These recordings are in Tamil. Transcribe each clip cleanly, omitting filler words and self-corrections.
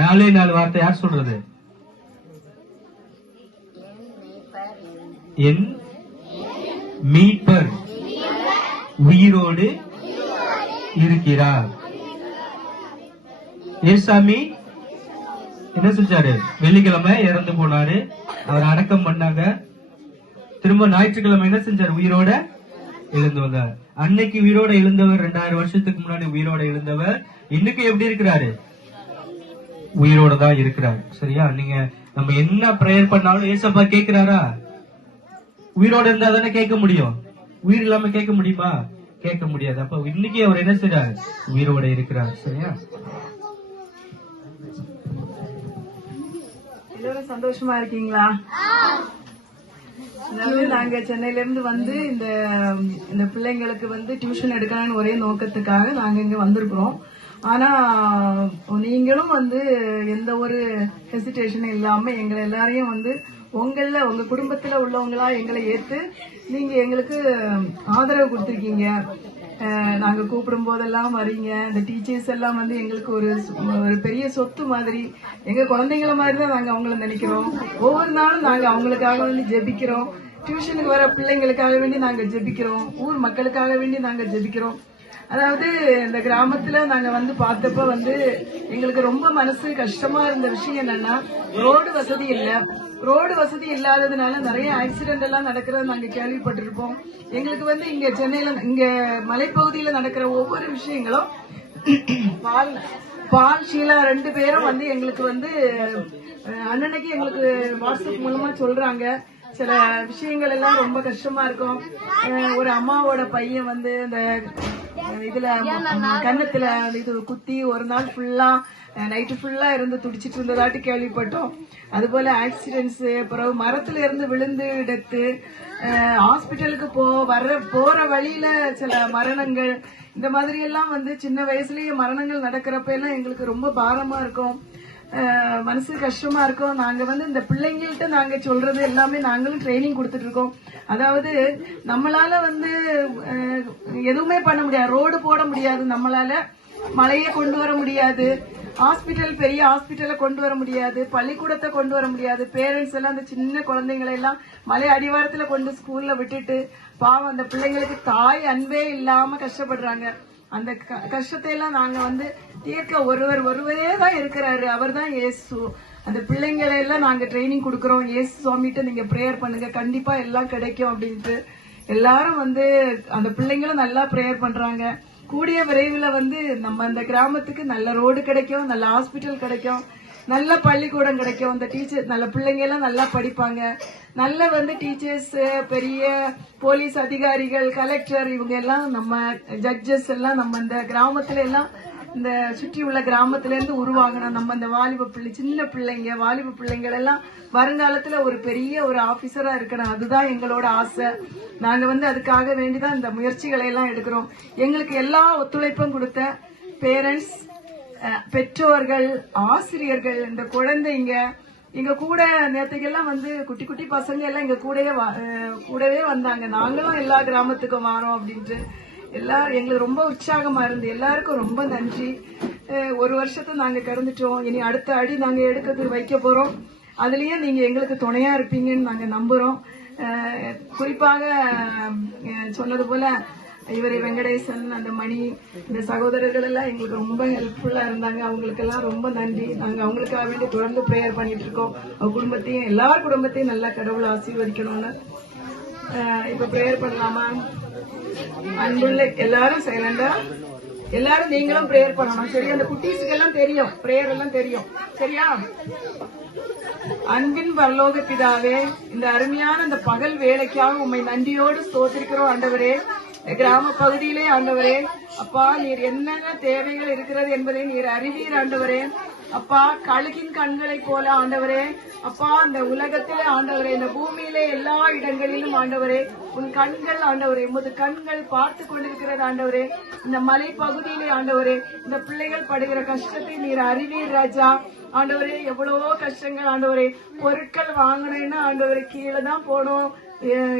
4 வார்த்தை யார் சொல்றது? என் மீட்பர் உயிரோடு இருக்கிறார். ஏசாமி என்ன செஞ்சாரு? வெள்ளிக்கிழமை இறந்து போனாரு, அவர் அடக்கம் பண்ணாங்க. திரும்ப ஞாயிற்றுக்கிழமை என்ன செஞ்சாரு? உயிரோட எழுந்து வந்தார். அன்னைக்கு உயிரோட எழுந்தவர், 2000 வருஷத்துக்கு முன்னாடி உயிரோட எழுந்தவர் இன்னைக்கு எப்படி இருக்கிறாரு? உயிரோட தான் இருக்கிறார். சரியா? நீங்க நம்ம என்ன பிரேயர் பண்ணாலும் ஏசப்பா கேட்கிறாரா? உயிரோட இருந்தா தானே கேட்க முடியும். உயிர் இல்லாம கேட்க முடியுமா? கேட்க முடியாது. அப்ப இன்னைக்கு அவர் என்ன செய்றாரு? உயிரோட இருக்கிறார். சரியா? எல்லாரும் சந்தோஷமா இருக்கீங்களா? அதாவது நாங்க சென்னையில இருந்து வந்து இந்த பிள்ளைங்களுக்கு வந்து டியூஷன் எடுக்கலாம்னு ஒரே நோக்கத்துக்காக நாங்க இங்க வந்திருக்கிறோம். ஆனா நீங்களும் வந்து எந்த ஒரு ஹெசிடேஷனும் இல்லாம எங்களை எல்லாரையும் வந்து உங்க குடும்பத்துல உள்ளவங்களா எங்களை ஏத்து நீங்க எங்களுக்கு ஆதரவு கொடுத்திருக்கீங்க. நாங்க கூப்பிடும் போதெல்லாம் வரீங்க. இந்த டீச்சர்ஸ் எல்லாம் வந்து எங்களுக்கு ஒரு பெரிய சொத்து மாதிரி, எங்க குழந்தைங்கள மாதிரி தான் நாங்க அவங்கள நினைக்கிறோம். ஒவ்வொரு நாளும் நாங்க அவங்களுக்காக வேண்டி ஜெபிக்கிறோம். டியூஷனுக்கு வர பிள்ளைங்களுக்காக வேண்டி நாங்க ஜெபிக்கிறோம். ஊர் மக்களுக்காக வேண்டி நாங்க ஜெபிக்கிறோம். அதாவது இந்த கிராமத்துல நாங்க வந்து பார்த்தப்ப வந்து எங்களுக்கு ரொம்ப மனசு கஷ்டமா இருந்த விஷயம் என்னன்னா, ரோடு வசதி இல்ல. ரோடு வசதி இல்லாததுனால நிறைய ஆக்சிடென்ட் எல்லாம் நடக்கிறத நாங்க கேள்விப்பட்டிருப்போம். எங்களுக்கு வந்து இங்க சென்னையில இங்க மலைப்பகுதியில நடக்கிற ஒவ்வொரு விஷயங்களும் பால் ஷீலா 2 பேரும் வந்து எங்களுக்கு வந்து அன்னன்னைக்கு எங்களுக்கு வாட்ஸ்அப் மூலமா சொல்றாங்க. சில விஷயங்கள் எல்லாம் ரொம்ப கஷ்டமா இருக்கும். ஒரு அம்மாவோட பையன் வந்து இந்த இதுல கன்னத்துல இது குத்தி ஒரு நாள் ஃபுல்லா நைட்டு ஃபுல்லா இருந்து துடிச்சிட்டு இருந்ததாட்டு கேள்விப்பட்டோம். அதுபோல ஆக்சிடென்ட்ஸ், அப்புறம் மரத்துல இருந்து விழுந்து டெத்து, ஹாஸ்பிட்டலுக்கு போற வழியில சில மரணங்கள், இந்த மாதிரி எல்லாம் வந்து சின்ன வயசுலயே மரணங்கள் நடக்கிறப்ப எல்லாம் எங்களுக்கு ரொம்ப பாரமா இருக்கும். மனசு கஷ்டமா இருக்கும். நாங்க வந்து இந்த பிள்ளைங்கள்ட்ட நாங்க சொல்றது எல்லாமே நாங்களும் ட்ரைனிங் கொடுத்துட்டு இருக்கோம். அதாவது நம்மளால வந்து எதுவுமே பண்ண முடியாது. ரோடு போட முடியாது, நம்மளால மழையை கொண்டு வர முடியாது, ஹாஸ்பிட்டல் பெரிய ஹாஸ்பிட்டலை கொண்டு வர முடியாது, பள்ளிக்கூடத்தை கொண்டு வர முடியாது. பேரண்ட்ஸ் எல்லாம் அந்த சின்ன குழந்தைங்களை எல்லாம் மலை அடிவாரத்துல கொண்டு ஸ்கூல்ல விட்டுட்டு பாவம் அந்த பிள்ளைங்களுக்கு தாய் அன்பே இல்லாம கஷ்டப்படுறாங்க. அந்த கஷ்டத்தை எல்லாம் நாங்க வந்து தீர்க்க ஒருவரே தான் இருக்கிறாரு. அவர் தான் இயேசு. அந்த பிள்ளைங்களை எல்லாம் நாங்க ட்ரைனிங் கொடுக்கறோம். இயேசு சுவாமிகிட்ட நீங்க பிரேயர் பண்ணுங்க, கண்டிப்பா எல்லாம் கிடைக்கும் அப்படின்ட்டு எல்லாரும் வந்து அந்த பிள்ளைங்களும் நல்லா பிரேயர் பண்றாங்க. கூடிய விரைவில் வந்து நம்ம அந்த கிராமத்துக்கு நல்ல ரோடு கிடைக்கும், நல்ல ஹாஸ்பிட்டல் கிடைக்கும், நல்ல பள்ளிக்கூடம் கிடைக்கும். அந்த டீச்சர் நல்ல பிள்ளைங்க எல்லாம் நல்லா படிப்பாங்க. நல்ல வந்து டீச்சர்ஸ், பெரிய போலீஸ் அதிகாரிகள், கலெக்டர், இவங்க எல்லாம் நம்ம ஜட்ஜஸ் எல்லாம் நம்ம இந்த கிராமத்துல எல்லாம் இந்த சுற்றி உள்ள கிராமத்துல இருந்து உருவாகணும். நம்ம இந்த சின்ன பிள்ளைங்க, வாலிப பிள்ளைங்கள் எல்லாம் வருங்காலத்துல ஒரு பெரிய ஒரு ஆபீசரா இருக்கணும். அதுதான் எங்களோட ஆசை. நாங்க வந்து அதுக்காக வேண்டிதான் இந்த முயற்சிகளை எல்லாம் எடுக்கிறோம். எங்களுக்கு எல்லா ஒத்துழைப்பும் கொடுத்த பேரண்ட்ஸ், பெற்றோர்கள், ஆசிரியர்கள், இந்த குழந்தைங்க எங்க கூட நேற்றுக்கெல்லாம் வந்து குட்டி குட்டி பசங்க எல்லாம் எங்க கூடவே வந்தாங்க. நாங்களும் எல்லா கிராமத்துக்கும் வரோம் அப்படின்ட்டு எல்லாரும் எங்களுக்கு ரொம்ப உற்சாகமா இருந்து எல்லாருக்கும் ரொம்ப நன்றி. ஒரு வருஷத்தை நாங்க கடந்துட்டோம். இனி அடுத்த அடி நாங்க எடுக்கிறது வைக்க போறோம். அதுலயும் நீங்க எங்களுக்கு துணையா இருப்பீங்கன்னு நாங்க நம்புறோம். குறிப்பாக சொன்னது போல இவரை வெங்கடேசன், அந்த மணி, இந்த சகோதரர்கள் எல்லாம் எங்களுக்கு ரொம்ப ஹெல்ப்ஃபுல்லா இருந்தாங்க. அவங்களுக்கு எல்லாம் ரொம்ப நன்றி. நாங்க அவங்களுக்காக வேண்டி தொடர்ந்து பிரேயர் பண்ணிட்டு இருக்கோம். அவங்க குடும்பத்தையும் எல்லார் குடும்பத்தையும் நல்லா கடவுள் ஆசீர்வதிக்கணும்னு. இப்ப பிரேயர் பண்ணலாமா? அன்புள்ள எல்லாரும் சைலண்டா, எல்லாரும் நீங்களும் பிரேயர் பண்ணணும். சரியா? அந்த குட்டீஸுக்கு எல்லாம் தெரியும், பிரேயர் எல்லாம் தெரியும். சரியா? அன்பின் பரலோக பிதாவே, இந்த அருமையான இந்த பகல் வேலைக்காக உம்மை நன்றியோடு ஸ்தோத்திரிக்கிறோம் ஆண்டவரே. கிராம பகுதியிலே ஆண்டவரே, அப்பா நீர் என்னென்ன தேவைகள் இருக்கிறது என்பதை நீர் அறிவீர் ஆண்டவரே. அப்பா கழுகின் கண்களை போல ஆண்டவரே, அப்பா இந்த உலகத்திலே ஆண்டவரே, இந்த பூமியிலே எல்லா இடங்களிலும் ஆண்டவரே உன் கண்கள் ஆண்டவரே, உமது கண்கள் பார்த்து கொண்டிருக்கிறது ஆண்டவரே. இந்த மலை பகுதியிலே ஆண்டவரே இந்த பிள்ளைகள் படுகிற கஷ்டத்தை நீர் அறிவீர் ராஜா. ஆண்டவரே எவ்வளவோ கஷ்டங்கள் ஆண்டவரே. பொருட்கள் வாங்கணும்னா ஆண்டவரே கீழே தான் போனோம்,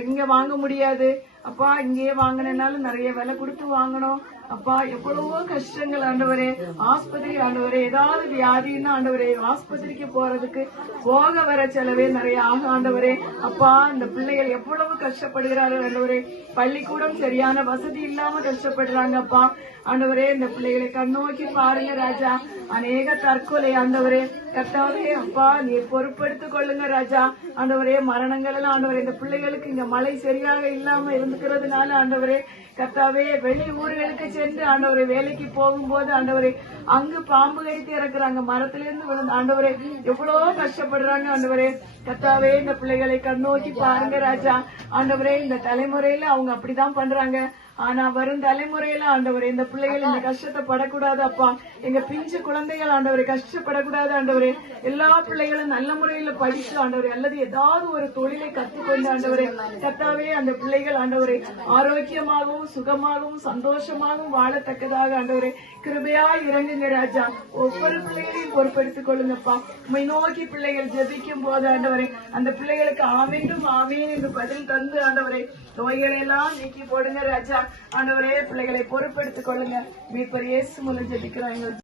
இங்க வாங்க முடியாது. அப்பா இங்கேயே வாங்கினாலும் நிறைய விலை கொடுத்து வாங்கணும். அப்பா எவ்வளவோ கஷ்டங்கள் ஆண்டவரே, ஆஸ்பத்திரி ஆண்டவரே, ஏதாவது வியாதின்னு ஆண்டவரே ஆஸ்பத்திரிக்கு போறதுக்கு போக வர செலவே நிறைய ஆகும் ஆண்டவரே. அப்பா இந்த பிள்ளைகள் எவ்வளவு கஷ்டப்படுகிறார்கள் ஆண்டவரே, பள்ளிக்கூடம் சரியான வசதி இல்லாம கஷ்டப்படுறாங்க அப்பா. ஆண்டவரே இந்த பிள்ளைகளை கண்ணோக்கி பாருங்க ராஜா. அநேக தற்கொலை ஆண்டவரே, கர்த்தாவே அப்பா நீர் பொறுப்பெடுத்துக் கொள்ளுங்க ராஜா. ஆண்டவரே மரணங்கள் எல்லாம் ஆண்டவரே, இந்த பிள்ளைகளுக்கு இங்க மழை சரியாக இல்லாம இருக்கிறதுனால ஆண்டவரே கர்த்தாவே வெளி ஊர்களுக்கு சென்று ஆண்டவரே வேலைக்கு போகும்போது ஆண்டவரே அங்கு பாம்பு கடித்து இறக்குறாங்க, மரத்திலிருந்து விழுந்து ஆண்டவரே எவ்வளவு கஷ்டப்படுறாங்க ஆண்டவரே. கர்த்தாவே இந்த பிள்ளைகளை கண்ணோக்கி பாருங்க ராஜா. ஆண்டவரே இந்த தலைமுறையில அவங்க அப்படிதான் பண்றாங்க, ஆனா வரும் தலைமுறையில ஆண்டவரே இந்த பிள்ளைகள் இந்த கஷ்டத்தை படக்கூடாது அப்பா. எங்க பிஞ்சு குழந்தைகள் ஆண்டவரே கஷ்டப்படக்கூடாது ஆண்டவரே. எல்லா பிள்ளைகளும் நல்ல முறையில படிச்சு ஆண்டவரே அல்லது ஏதாவது ஒரு தொழிலை கற்றுக்கொண்டு ஆண்டவரே கர்த்தாவே அந்த பிள்ளைகள் ஆண்டவரே ஆரோக்கியமாகவும் சுகமாகவும் சந்தோஷமாகவும் வாழத்தக்கதாக ஆண்டவரே கிருபையா இறங்குங்க ராஜா. ஒவ்வொரு பிள்ளைகளையும் பொறுப்பெடுத்துக் கொள்ளுங்கப்பா. உம்மை நோக்கி பிள்ளைகள் ஜெபிக்கும் போது ஆண்டவரே அந்த பிள்ளைகளுக்கு ஆமீண்டும் ஆமீன் என்று பதில் தந்து ஆண்டவரே நோய்களை எல்லாம் நீக்கி போடுங்க ராஜா. ஆண்டவரே பிள்ளைகளை பொறுப்பெடுத்துக் கொள்ளுங்க. மீட்பர் இயேசு மூலம் ஜெபிக்கிறோம்.